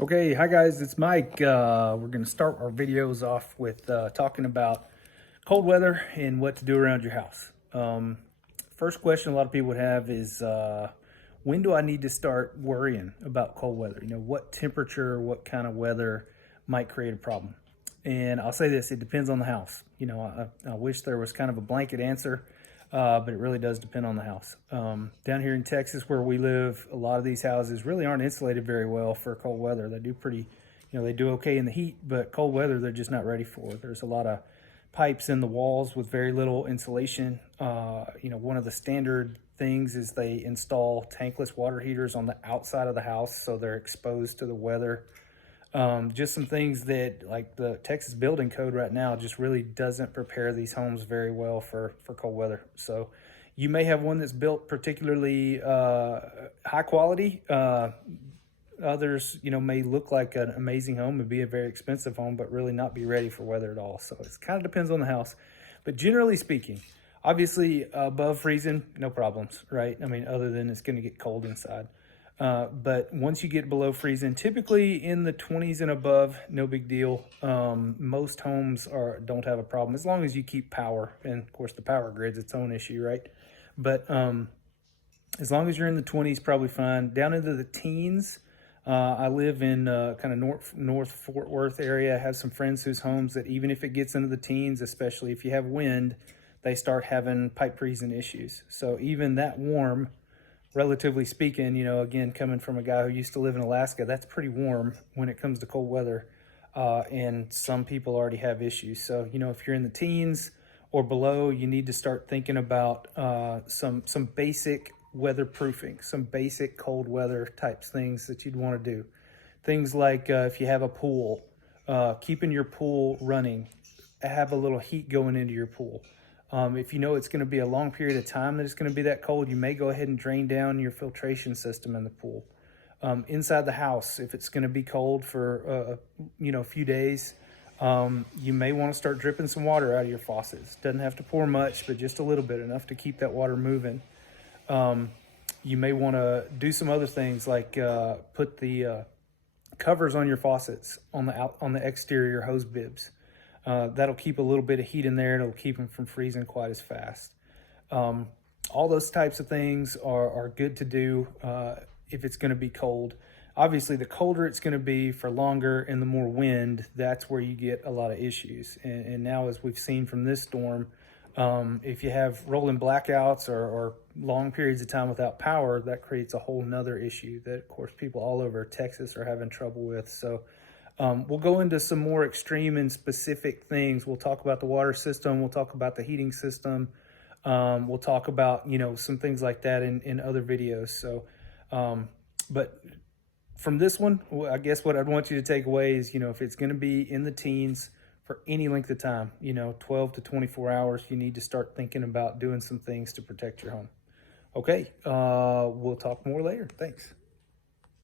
Okay, hi guys, it's Mike. We're going to start our videos off with talking about cold weather and what to do around your house. First question a lot of people would have is when do I need to start worrying about cold weather? You know, what temperature, what kind of weather might create a problem? And I'll say this, it depends on the house. You know, I wish there was kind of a blanket answer, but it really does depend on the house. Down here in Texas where we live, a lot of these houses really aren't insulated very well for cold weather. They do pretty, they do okay in the heat, but cold weather they're just not ready for. There's a lot of pipes in the walls with very little insulation. One of the standard things is they install tankless water heaters on the outside of the house so they're exposed to the weather. Just some things that, like, the Texas building code right now just really doesn't prepare these homes very well for cold weather. So you may have one that's built particularly high quality. Others, may look like an amazing home and be a very expensive home, but really not be ready for weather at all. So it kind of depends on the house. But generally speaking, obviously above freezing, no problems, right? I mean, other than it's going to get cold inside. But once you get below freezing, typically in the 20s and above, no big deal. Most homes don't have a problem as long as you keep power. And of course, the power grid's its own issue, right? But as long as you're in the 20s, probably fine. Down into the teens, I live in kind of North Fort Worth area. I have some friends whose homes that even if it gets into the teens, especially if you have wind, they start having pipe freezing issues. So even that warm, relatively speaking, again, coming from a guy who used to live in Alaska, that's pretty warm when it comes to cold weather. And some people already have issues. So, if you're in the teens or below, you need to start thinking about some basic weatherproofing, some basic cold weather types things that you'd want to do. Things like if you have a pool, keeping your pool running, have a little heat going into your pool. If you know it's going to be a long period of time that it's going to be that cold, you may go ahead and drain down your filtration system in the pool. Inside the house, if it's going to be cold for a few days, you may want to start dripping some water out of your faucets. Doesn't have to pour much, but just a little bit, enough to keep that water moving. You may want to do some other things like put the covers on your faucets on the exterior hose bibs. That'll keep a little bit of heat in there, and it'll keep them from freezing quite as fast. All those types of things are good to do if it's going to be cold. Obviously, the colder it's going to be for longer and the more wind, that's where you get a lot of issues. And now, as we've seen from this storm, if you have rolling blackouts or long periods of time without power, that creates a whole nother issue that, of course, people all over Texas are having trouble with. So we'll go into some more extreme and specific things. We'll talk about the water system. We'll talk about the heating system. We'll talk about, some things like that in other videos. So, but from this one, I guess what I'd want you to take away is, if it's going to be in the teens for any length of time, 12 to 24 hours, you need to start thinking about doing some things to protect your home. Okay, we'll talk more later. Thanks.